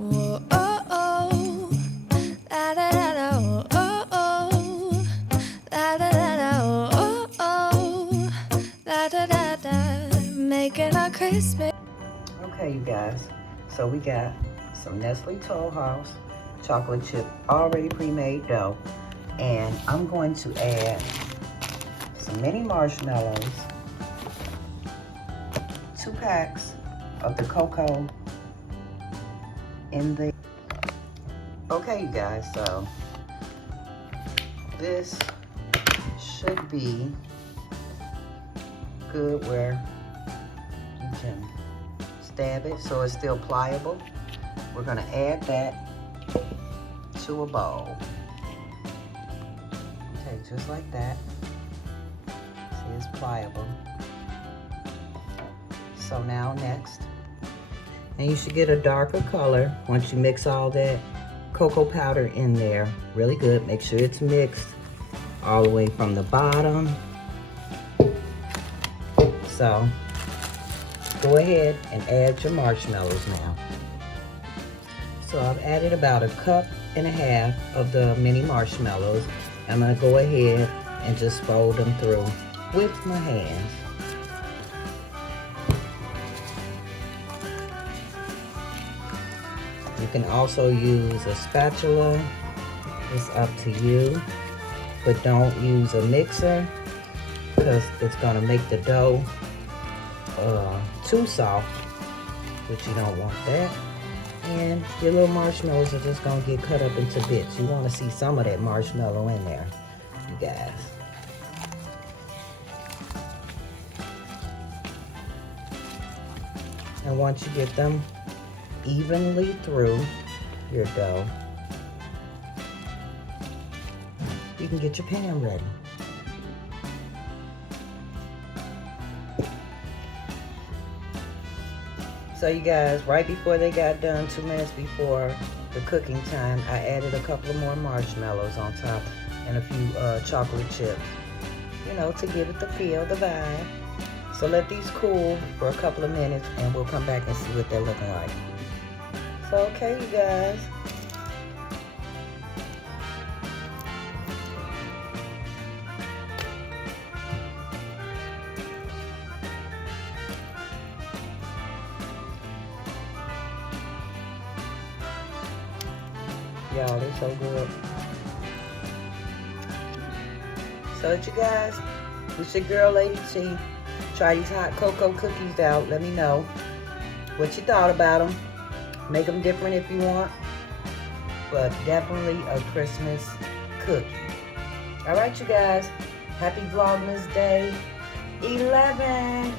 Whoa, oh, oh. Da, da, da, da, oh, oh, oh. Da, da, da, da, oh, oh, oh. Da, da, da, da. Making our Christmas. Okay, you guys. So we got some Nestle Toll House chocolate chip already pre-made dough. And I'm going to add some mini marshmallows, 2 packs of the cocoa in the... Okay, you guys, so this should be good where you can stab it so it's still pliable. We're gonna add that to a bowl. Okay, just like that. See, it's pliable. So now next, and you should get a darker color once you mix all that cocoa powder in there. Really good. Make sure it's mixed all the way from the bottom. So go ahead and add your marshmallows now. So I've added about 1.5 cups of the mini marshmallows. I'm gonna go ahead and just fold them through with my hands. You can also use a spatula, it's up to you, but don't use a mixer because it's gonna make the dough too soft, which you don't want that. And your little marshmallows are just gonna get cut up into bits. You wanna see some of that marshmallow in there, you guys. And once you get them evenly through your dough, you can get your pan ready. So you guys, right before they got done, 2 minutes before the cooking time, I added a couple of more marshmallows on top and a few chocolate chips, you know, to give it the feel, the vibe. So let these cool for a couple of minutes and we'll come back and see what they're looking like. So, okay, you guys. Y'all, they're so good. So, you guys, it's your girl, Lady T. Try these hot cocoa cookies out. Let me know what you thought about them. Make them different if you want, but definitely a Christmas cookie. All right, you guys. Happy Vlogmas Day 11.